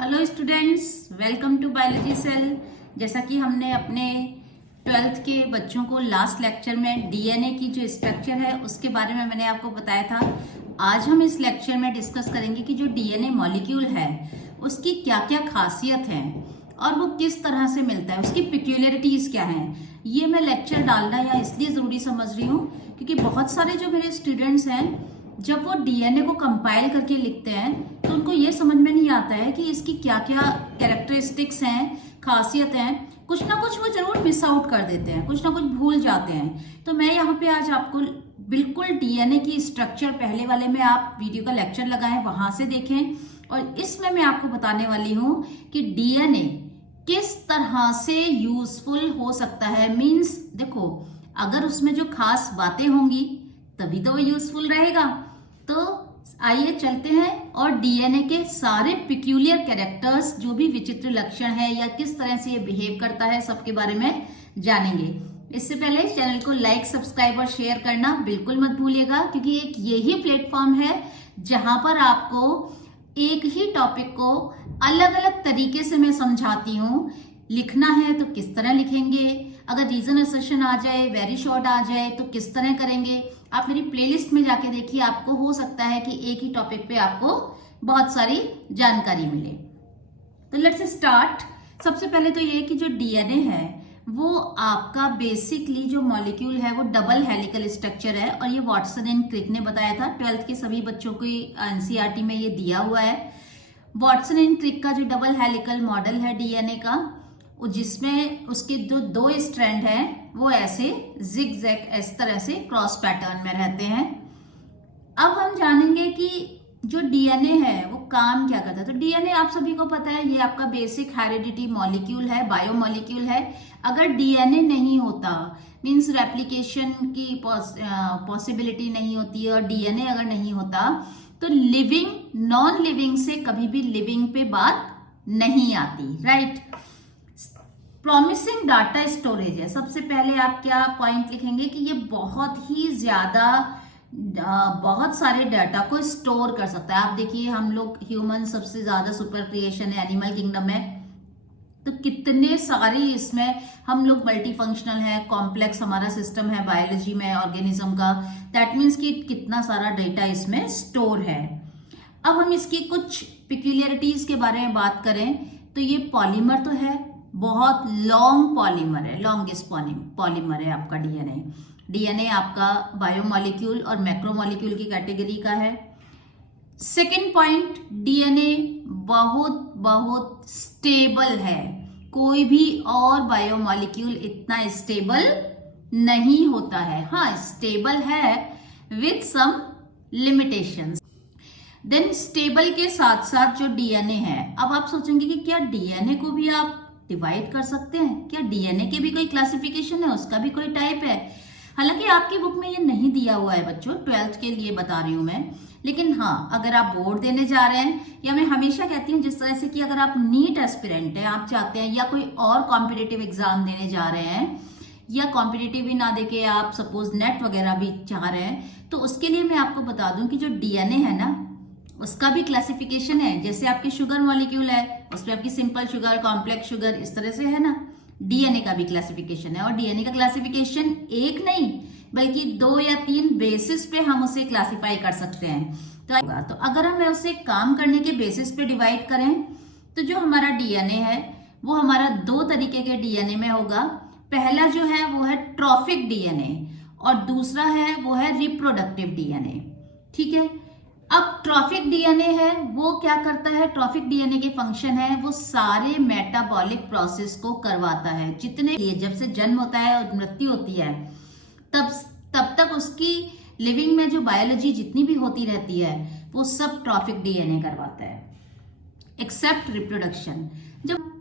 Hello students, welcome to biology cell. जैसा कि हमने अपने 12th के बच्चों को लास्ट लेक्चर में डीएनए की जो स्ट्रक्चर है उसके बारे में मैंने आपको बताया था। आज हम इस लेक्चर में डिस्कस करेंगे कि जो डीएनए मॉलिक्यूल है उसकी क्या क्या खासियत है और वो किस तरह से मिलता है, उसकी पिक्यूलियरिटीज क्या हैं। ये मैं लेक्चर डालना यहाँ इसलिए ज़रूरी समझ रही हूँ क्योंकि बहुत सारे जो मेरे स्टूडेंट्स हैं जब वो डीएनए को कंपाइल करके लिखते हैं तो उनको ये समझ में नहीं आता है कि इसकी क्या क्या कैरेक्टरिस्टिक्स हैं, खासियत हैं। कुछ ना कुछ वो जरूर मिस आउट कर देते हैं, कुछ ना कुछ भूल जाते हैं। तो मैं यहाँ पे आज आपको बिल्कुल डीएनए की स्ट्रक्चर, पहले वाले में आप वीडियो का लेक्चर लगाएं, वहां से देखें, और इसमें मैं आपको बताने वाली हूँ कि डीएनए किस तरह से यूजफुल हो सकता है। मीन्स देखो, अगर उसमें जो खास बातें होंगी तभी तो वो यूजफुल रहेगा। तो आइए चलते हैं और डीएनए के सारे पिक्यूलियर कैरेक्टर्स, जो भी विचित्र लक्षण है या किस तरह से ये बिहेव करता है, सबके बारे में जानेंगे। इससे पहले चैनल को लाइक, सब्सक्राइब और शेयर करना बिल्कुल मत भूलिएगा, क्योंकि एक यही प्लेटफॉर्म है जहां पर आपको एक ही टॉपिक को अलग अलग तरीके से मैं समझाती हूँ। लिखना है तो किस तरह लिखेंगे, अगर रीजन असर्शन आ जाए, वेरी शॉर्ट आ जाए तो किस तरह करेंगे। आप मेरी प्लेलिस्ट में जाके देखिए, आपको हो सकता है कि एक ही टॉपिक पे आपको बहुत सारी जानकारी मिले। तो लेट्स स्टार्ट। सबसे पहले तो ये कि जो डीएनए है वो आपका बेसिकली जो मॉलिक्यूल है वो डबल हेलिकल स्ट्रक्चर है, और ये वाटसन एंड क्रिक ने बताया था। 12th के सभी बच्चों को एनसीईआरटी में ये दिया हुआ है। वाटसन एंड क्रिक का जो डबल हेलिकल मॉडल है डीएनए का, जिसमें उसके जो दो स्ट्रैंड हैं वो ऐसे जिग जैग इस तरह से क्रॉस पैटर्न में रहते हैं। अब हम जानेंगे कि जो डीएनए है वो काम क्या करता है। तो डीएनए आप सभी को पता है, ये आपका बेसिक हेरिडिटी मॉलिक्यूल है, बायोमॉलिक्यूल है। अगर डीएनए नहीं होता, मींस रेप्लिकेशन की पॉसिबिलिटी नहीं होती है, और डीएनए अगर नहीं होता तो लिविंग नॉन लिविंग से कभी भी लिविंग पे बात नहीं आती, राइट। प्रॉमिसिंग डाटा स्टोरेज है। सबसे पहले आप क्या पॉइंट लिखेंगे कि ये बहुत ही ज्यादा बहुत सारे डाटा को स्टोर कर सकता है। आप देखिए, हम लोग ह्यूमन सबसे ज्यादा सुपर क्रिएशन है एनिमल किंगडम में, तो कितने सारे इसमें हम लोग मल्टी फंक्शनल है, कॉम्प्लेक्स हमारा सिस्टम है बायोलॉजी में ऑर्गेनिज्म का। दैट मीन्स कि कितना सारा डेटा इसमें स्टोर है। अब हम इसकी कुछ पिक्यूलियरिटीज के बारे में बात करें तो ये पॉलीमर तो है, बहुत लॉन्ग पॉलीमर है, लॉन्गेस्ट पॉलीमर है आपका डीएनए। डीएनए आपका बायोमॉलिक्यूल और मैक्रोमॉलिक्यूल की कैटेगरी का है। सेकेंड पॉइंट, डीएनए बहुत बहुत स्टेबल है। कोई भी और बायोमॉलिक्यूल इतना स्टेबल नहीं होता है। हाँ, स्टेबल है with some limitations. Then stable के साथ साथ जो डीएनए है, अब आप सोचेंगे कि क्या डीएनए को भी आप डिवाइड कर सकते हैं, क्या डीएनए के भी कोई क्लासिफिकेशन है, उसका भी कोई टाइप है। हालांकि आपकी बुक में ये नहीं दिया हुआ है बच्चों, 12th के लिए बता रही हूं मैं। लेकिन हाँ, अगर आप बोर्ड देने जा रहे हैं, या मैं हमेशा कहती हूँ जिस तरह से कि अगर आप नीट एस्पिरेंट हैं, आप चाहते हैं, या कोई और कॉम्पिटिटिव एग्जाम देने जा रहे हैं, या कॉम्पिटिटिव भी ना देके आप सपोज नेट वगैरह भी चाह रहे हैं, तो उसके लिए मैं आपको बता दूं कि जो डीएनए है ना उसका भी क्लासिफिकेशन है। जैसे आपके शुगर मॉलिक्यूल है, उसमें आपकी सिंपल शुगर, कॉम्प्लेक्स शुगर, इस तरह से है ना। डीएनए का भी क्लासिफिकेशन है, और डीएनए का क्लासिफिकेशन एक नहीं बल्कि 2 या 3 बेसिस पे हम उसे क्लासिफाई कर सकते हैं। तो अगर हम उसे काम करने के बेसिस पे डिवाइड करें तो जो हमारा डीएनए है वो हमारा 2 तरीके के डीएनए में होगा। पहला जो है वो है ट्रॉफिक डीएनए, और दूसरा है वो है रिप्रोडक्टिव डीएनए, ठीक है। अब ट्रॉफिक डीएनए है वो क्या करता है, ट्रॉफिक डीएनए के फंक्शन है वो सारे मेटाबॉलिक प्रोसेस को करवाता है। जितने जब से जन्म होता है और मृत्यु होती है तब तक उसकी लिविंग में जो बायोलॉजी जितनी भी होती रहती है वो सब ट्रॉफिक डीएनए करवाता है, एक्सेप्ट रिप्रोडक्शन। जब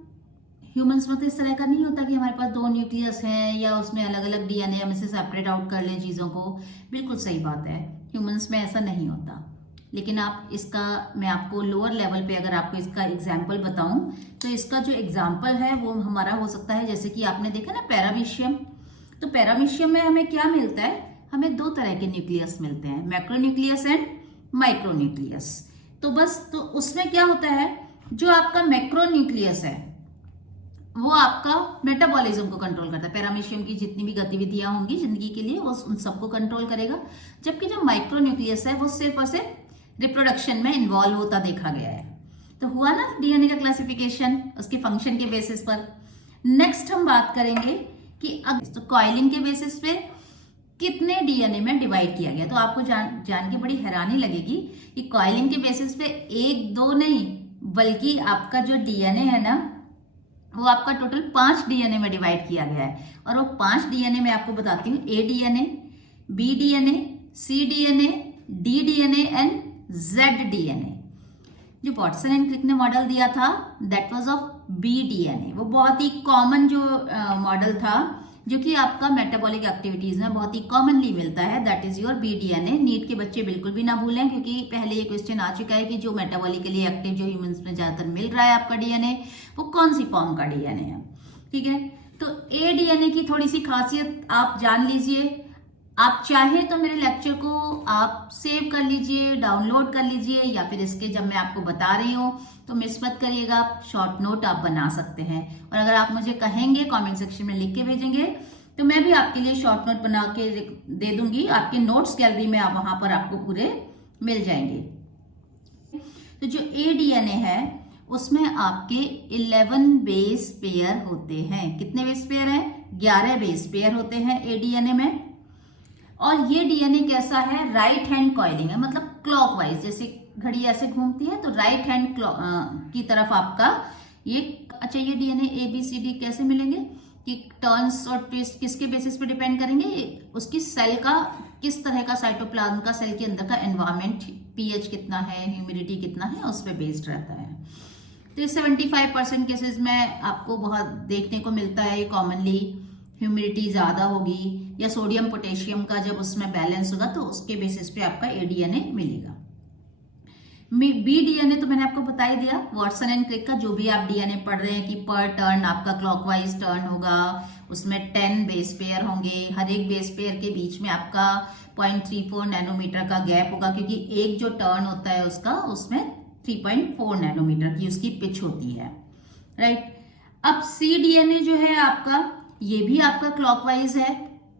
ह्यूमंस में तो इस तरह का नहीं होता कि हमारे पास 2 न्यूक्लियस हैं या उसमें अलग अलग डीएनए हम इसे सेपरेट आउट कर लें चीज़ों को। बिल्कुल सही बात है, ह्यूमंस में ऐसा नहीं होता। लेकिन आप इसका, मैं आपको लोअर लेवल पे अगर आपको इसका एग्जाम्पल बताऊं तो इसका जो एग्जाम्पल है वो हमारा हो सकता है, जैसे कि आपने देखा ना पैरामीशियम। तो पैरामीशियम में हमें क्या मिलता है, हमें 2 तरह के न्यूक्लियस मिलते हैं, मैक्रोन्यूक्लियस एंड माइक्रोन्यूक्लियस। तो बस, तो उसमें क्या होता है जो आपका मैक्रोन्यूक्लियस है वो आपका मेटाबॉलिज्म को कंट्रोल करता है, पैरामीशियम की जितनी भी गतिविधियां होंगी जिंदगी के लिए वो उन सबको कंट्रोल करेगा। जबकि जो माइक्रोन्यूक्लियस है वो सिर्फ और सिर्फ रिप्रोडक्शन में इन्वॉल्व होता देखा गया है। तो हुआ ना डीएनए का क्लासिफिकेशन उसके फंक्शन के बेसिस पर। नेक्स्ट हम बात करेंगे कि तो कॉइलिंग के बेसिस पे कितने डीएनए में डिवाइड किया गया। तो आपको जान के बड़ी हैरानी लगेगी कि कॉइलिंग के बेसिस पे 1 2 नहीं बल्कि आपका जो डीएनए है ना वो आपका टोटल 5 डीएनए में डिवाइड किया गया है। और वो 5 डीएनए में आपको बताती हूँ, A DNA, B DNA, C DNA, D DNA and Z DNA. जो वाटसन एंड क्रिक ने मॉडल दिया था that was of B DNA. वो बहुत ही कॉमन जो मॉडल था जो कि आपका मेटाबॉलिक एक्टिविटीज में बहुत ही कॉमनली मिलता है, that is your B DNA. NEET के बच्चे बिल्कुल भी ना भूलें क्योंकि पहले ये क्वेश्चन आ चुका है कि जो मेटाबॉलिकली एक्टिव जो ह्यूमंस में ज्यादातर मिल रहा है आपका डीएनए वो कौन सी फॉर्म का डीएनए है। ठीक है, तो ए डीएनए की थोड़ी सी खासियत आप जान लीजिए। आप चाहे तो मेरे लेक्चर को आप सेव कर लीजिए, डाउनलोड कर लीजिए, या फिर इसके जब मैं आपको बता रही हूँ तो मिस मत करिएगा, शॉर्ट नोट आप बना सकते हैं। और अगर आप मुझे कहेंगे कमेंट सेक्शन में लिख के भेजेंगे तो मैं भी आपके लिए शॉर्ट नोट बना के दे दूंगी। आपके नोट्स गैलरी में आप वहां पर आपको पूरे मिल जाएंगे। तो जो ए डीएनए है उसमें आपके 11 बेस पेयर होते हैं। कितने बेस पेयर हैं? 11 बेस पेयर होते हैं ए डीएनए में। और ये डीएनए कैसा है? राइट हैंड कॉइलिंग है, मतलब क्लॉकवाइज, जैसे घड़ी ऐसे घूमती है तो राइट हैंड की तरफ आपका ये। अच्छा, ये DNA A B C D कैसे मिलेंगे कि टर्न्स और ट्विस्ट किसके बेसिस पे डिपेंड करेंगे? उसकी सेल का किस तरह का साइटोप्लाज्म का सेल के अंदर का एनवायरमेंट, पीएच कितना है, ह्यूमिडिटी कितना है, उस पर बेस्ड रहता है। तो 75% केसेस में आपको बहुत देखने को मिलता है कॉमनली ह्यूमिडिटी ज़्यादा होगी या सोडियम पोटेशियम का जब उसमें बैलेंस होगा तो उसके बेसिस पे आपका ए डीएनए मिलेगा। बी डीएनए तो मैंने आपको बता ही दिया, वाटसन एंड क्रिक का जो भी आप डीएनए पढ़ रहे हैं कि पर टर्न आपका क्लॉकवाइज टर्न होगा, उसमें 10 बेस पेयर होंगे, हर एक बेस पेयर के बीच में आपका 0.34 नैनोमीटर का गैप होगा क्योंकि एक जो टर्न होता है उसका उसमें 3.4 नैनोमीटर की उसकी पिच होती है, राइट। अब सी डीएनए जो है आपका ये भी आपका क्लॉकवाइज है,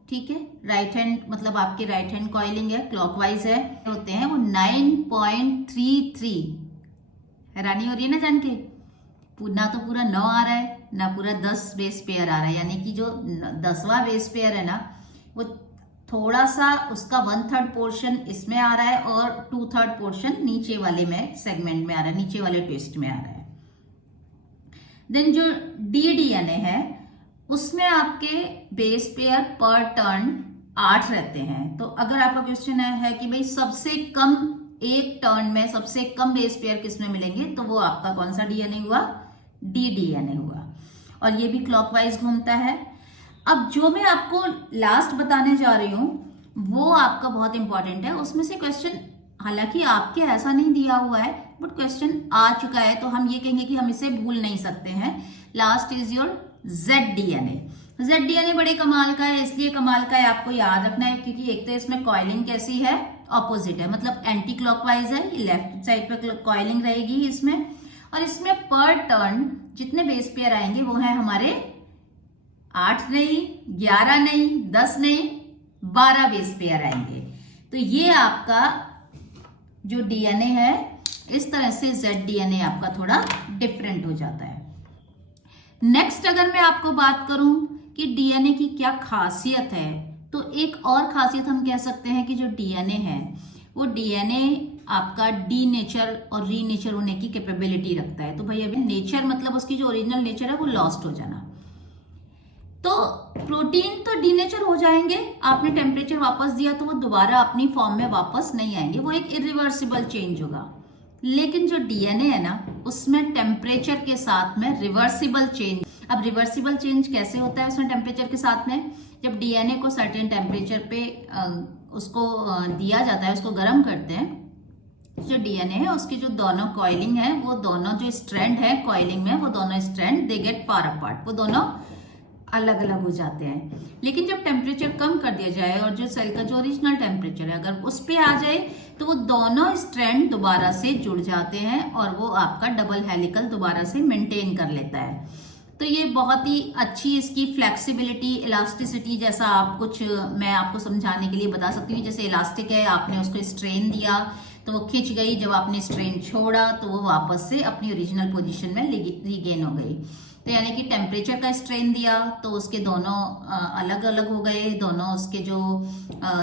ठीक है, राइट हैंड मतलब आपके राइट हैंड कॉइलिंग है, क्लॉकवाइज है, होते हैं वो 9.33। हैरानी हो रही है ना जान के, ना तो पूरा 9 आ रहा है ना पूरा 10 बेस पेयर आ रहा है, यानी कि जो 10वां बेस पेयर है ना वो थोड़ा सा उसका 1/3 पोर्शन इसमें आ रहा है और 2/3 पोर्शन नीचे वाले में सेगमेंट में आ रहा है, नीचे वाले ट्विस्ट में आ रहा है। देन जो डी डीएनए है उसमें आपके बेस पेयर पर टर्न 8 रहते हैं। तो अगर आपका क्वेश्चन है कि भाई सबसे कम एक टर्न में सबसे कम बेस पेयर किसमें मिलेंगे, तो वो आपका कौन सा डीएनए हुआ? डी डीएनए हुआ, और ये भी क्लॉकवाइज घूमता है। अब जो मैं आपको लास्ट बताने जा रही हूं वो आपका बहुत इंपॉर्टेंट है। उसमें से क्वेश्चन हालांकि आपके ऐसा नहीं दिया हुआ है बट क्वेश्चन आ चुका है तो हम ये कहेंगे कि हम इसे भूल नहीं सकते हैं। Last is your Z DNA. Z DNA बड़े कमाल का है, इसलिए कमाल का है आपको याद रखना है क्योंकि एक तो इसमें कॉइलिंग कैसी है? ऑपोजिट है, मतलब एंटी क्लॉकवाइज है, लेफ्ट साइड पे कॉइलिंग रहेगी इसमें। और इसमें पर टर्न जितने बेस पेयर आएंगे वो है हमारे 8 नहीं, 11 नहीं, 10 नहीं, 12 बेस पेयर आएंगे। तो ये आपका जो डीएनए है इस तरह से जेड डीएनए आपका थोड़ा डिफरेंट हो जाता है। नेक्स्ट अगर मैं आपको बात करूं कि डीएनए की क्या खासियत है, तो एक और खासियत हम कह सकते हैं कि जो डीएनए है वो डीएनए आपका डीनेचर और रीनेचर होने की कैपेबिलिटी रखता है। तो भाई अभी नेचर मतलब उसकी जो ओरिजिनल नेचर है वो लॉस्ट हो जाना। तो प्रोटीन तो डीनेचर हो जाएंगे, आपने टेम्परेचर वापस दिया तो वो दोबारा अपनी फॉर्म में वापस नहीं आएंगे, वो एक इरिवर्सिबल चेंज होगा। लेकिन जो डीएनए है ना उसमें टेम्परेचर के साथ में रिवर्सिबल चेंज। अब रिवर्सिबल चेंज कैसे होता है उसमें टेम्परेचर के साथ में? जब डीएनए को सर्टेन टेम्परेचर पे उसको दिया जाता है, उसको गर्म करते हैं, जो डीएनए है उसकी जो दोनों कॉइलिंग है वो दोनों जो स्ट्रैंड है कॉइलिंग में वो दोनों strand they get far apart, वो दोनों अलग अलग हो जाते हैं। लेकिन जब टेम्परेचर कम कर दिया जाए और जो सेल का जो ओरिजिनल टेम्परेचर है अगर उस पे आ जाए तो वो दोनों स्ट्रैंड दोबारा से जुड़ जाते हैं और वो आपका डबल हेलिकल दोबारा से मेंटेन कर लेता है। तो ये बहुत ही अच्छी इसकी फ्लेक्सिबिलिटी, इलास्टिसिटी, जैसा आप कुछ मैं आपको समझाने के लिए बता सकती हूँ। जैसे इलास्टिक है, आपने उसको स्ट्रेन दिया तो वो खिंच गई, जब आपने स्ट्रेन छोड़ा तो वो वापस से अपनी ओरिजिनल पोजीशन में रीगेन हो गई। तो यानी कि टेम्परेचर का स्ट्रेन दिया तो उसके दोनों अलग अलग हो गए, दोनों उसके जो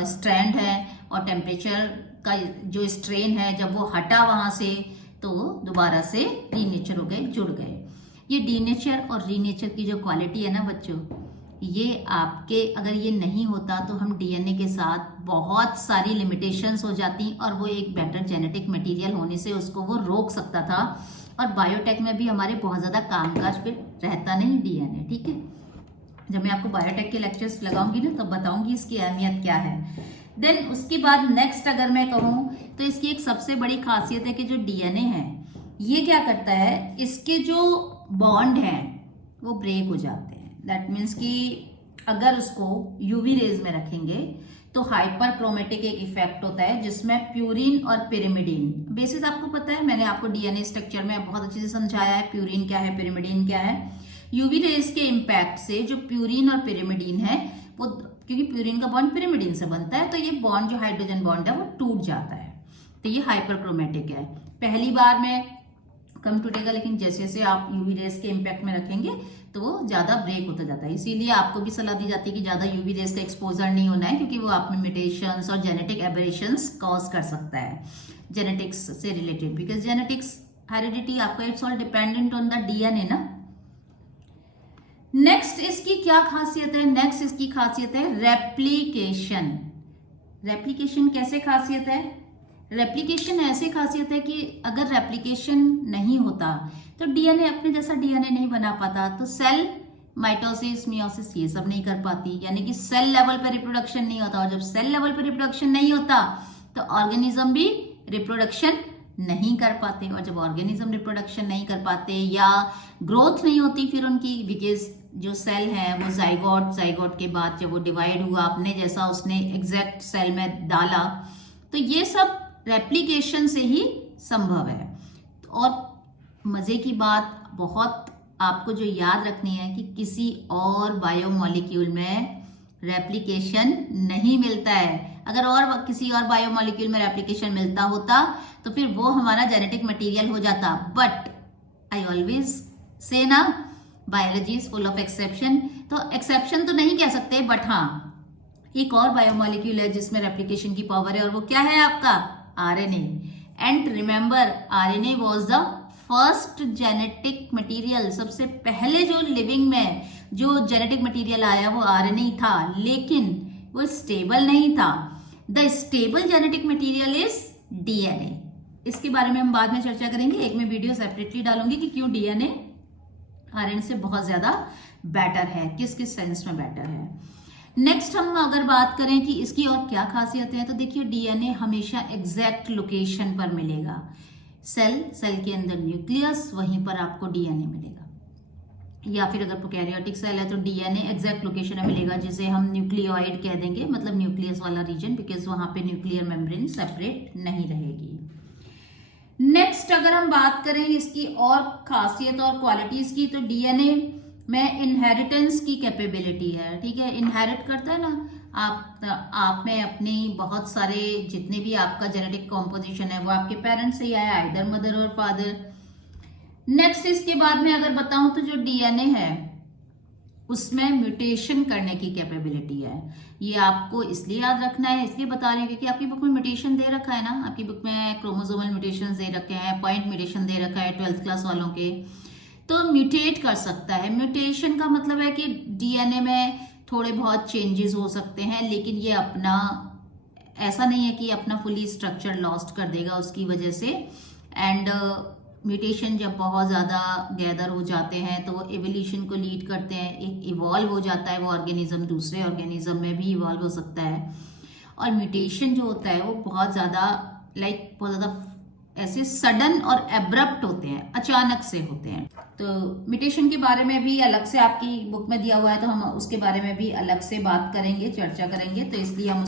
स्ट्रैंड है, और टेम्परेचर का जो स्ट्रेन है जब वो हटा वहां से तो दोबारा से रीनेचर हो गए, जुड़ गए। ये डीनेचर और रीनेचर की जो क्वालिटी है ना बच्चों, ये आपके अगर ये नहीं होता तो हम डीएनए के साथ बहुत सारी लिमिटेशंस हो जाती और वो एक बेटर जेनेटिक मटेरियल होने से उसको वो रोक सकता था। और बायोटेक में भी हमारे बहुत ज़्यादा कामकाज फिर रहता नहीं डीएनए। ठीक है, जब मैं आपको बायोटेक के लेक्चर्स लगाऊंगी ना तब बताऊंगी इसकी अहमियत क्या है। देन उसके बाद नेक्स्ट अगर मैं कहूँ तो इसकी एक सबसे बड़ी खासियत है कि जो डीएनए है ये क्या करता है, इसके जो बॉन्ड हैं वो ब्रेक हो जाते हैं। दैट मीन्स कि अगर उसको यूवी रेज में रखेंगे तो हाइपर क्रोमेटिक एक इफेक्ट होता है जिसमें प्यूरिन और पिरिमिडीन, बेसिस आपको पता है, मैंने आपको डीएनए स्ट्रक्चर में बहुत अच्छे से समझाया है प्यूरिन क्या है, पिरिमिडीन क्या है। यूवी रेज के इम्पैक्ट से जो प्यूरिन और पिरिमिडीन है वो, क्योंकि प्यूरिन का बॉन्ड पिरिमिडीन से बनता है तो ये बॉन्ड जो हाइड्रोजन बॉन्ड है वो टूट जाता है। तो ये हाइपर क्रोमेटिक है। पहली बार में कम टूटेगा, लेकिन जैसे जैसे आप यूवी रेज के इम्पैक्ट में रखेंगे तो वो ज्यादा ब्रेक होता जाता है। इसीलिए आपको भी सलाह दी जाती है कि ज्यादा यूवी रेज का एक्सपोजर नहीं होना है, क्योंकि वो आप में म्यूटेशंस और जेनेटिक एबरेशंस कॉज कर सकता है जेनेटिक्स से रिलेटेड, बिकॉज जेनेटिक्स हेरिडिटी आपका it's all dependent on the DNA ना। नेक्स्ट इसकी क्या खासियत है, नेक्स्ट इसकी खासियत है रेप्लिकेशन। रेप्लिकेशन कैसे खासियत है, रेप्लिकेशन ऐसे खासियत है कि अगर रेप्लिकेशन नहीं होता तो डीएनए अपने जैसा डीएनए नहीं बना पाता, तो सेल माइटोसिस मियोसिस ये सब नहीं कर पाती, यानी कि सेल लेवल पर रिप्रोडक्शन नहीं होता। और जब सेल लेवल पर रिप्रोडक्शन नहीं होता तो ऑर्गेनिज्म भी रिप्रोडक्शन नहीं कर पाते, और जब ऑर्गेनिज्म रिप्रोडक्शन नहीं कर पाते या ग्रोथ नहीं होती फिर उनकी, बिकॉज जो सेल है वो जाइगोट के बाद जब वो डिवाइड हुआ अपने जैसा उसने एग्जैक्ट सेल में डाला, तो ये सब रेप्लिकेशन से ही संभव है। और मजे की बात बहुत आपको जो याद रखनी है कि किसी और बायोमोलिक्यूल में रेप्लिकेशन नहीं मिलता है। अगर और किसी और बायोमोलिक्यूल में रेप्लिकेशन मिलता होता तो फिर वो हमारा जेनेटिक मटेरियल हो जाता। बट आई ऑलवेज से ना, biology is full of exception. तो एक्सेप्शन तो नहीं कह सकते, बट हाँ एक और बायोमोलिक्यूल है जिसमें रेप्लिकेशन की पावर है, और वो क्या है आपका RNA. And remember RNA was the first genetic material, सबसे पहले जो लिविंग में जो जेनेटिक मटेरियल आया वो आरएनए ही था, लेकिन वो स्टेबल नहीं था। The stable genetic material is DNA. इसके बारे में हम बाद में चर्चा करेंगे, एक मैं वीडियो सेपरेटली डालूंगी कि क्यों डीएनए आरएनए से बहुत ज्यादा बेटर है, किस किस सेंस में बेटर है। नेक्स्ट हम अगर बात करें कि इसकी और क्या खासियत है, तो देखिए डीएनए हमेशा एग्जैक्ट लोकेशन पर मिलेगा। सेल के अंदर न्यूक्लियस, वहीं पर आपको डीएनए मिलेगा। या फिर अगर प्रोकैरियोटिक सेल है तो डीएनए एग्जैक्ट लोकेशन में मिलेगा, जिसे हम न्यूक्लियोइड कह देंगे, मतलब न्यूक्लियस वाला रीजन, बिकॉज वहां पे न्यूक्लियर मेम्ब्रेन सेपरेट नहीं रहेगी। नेक्स्ट अगर हम बात करें इसकी और खासियत और क्वालिटीज की, तो डीएनए में इनहेरिटेंस की कैपेबिलिटी है। ठीक है, इनहेरिट करता है ना, आप में अपनी बहुत सारे जितने भी आपका जेनेटिक कॉम्पोजिशन है वो आपके पेरेंट्स से ही आया, आइदर मदर और फादर। नेक्स्ट इसके बाद में अगर बताऊं तो जो डीएनए है उसमें म्यूटेशन करने की कैपेबिलिटी है। ये आपको इसलिए याद रखना है, इसलिए बता रहे हैं क्योंकि आपकी बुक में म्यूटेशन दे रखा है ना, आपकी बुक में क्रोमोसोमल म्यूटेशन दे रखे हैं, पॉइंट म्यूटेशन दे रखा है 12th क्लास वालों के, तो म्यूटेट कर सकता है। म्यूटेशन का मतलब है कि डीएनए में थोड़े बहुत चेंजेस हो सकते हैं, लेकिन ये अपना ऐसा नहीं है कि अपना फुली स्ट्रक्चर लॉस्ट कर देगा उसकी वजह से। एंड म्यूटेशन जब बहुत ज़्यादा गैदर हो जाते हैं तो वो एवोल्यूशन को लीड करते हैं, एक इवॉल्व हो जाता है वो ऑर्गेनिज्म, दूसरे ऑर्गेनिज्म में भी इवॉल्व हो सकता है। और म्यूटेशन जो होता है वो बहुत ज़्यादा बहुत ज़्यादा ऐसे सडन और एब्रप्ट होते हैं, अचानक से होते हैं। तो म्यूटेशन के बारे में भी अलग से आपकी बुक में दिया हुआ है, तो हम उसके बारे में भी अलग से बात करेंगे, चर्चा करेंगे, तो इसलिए हम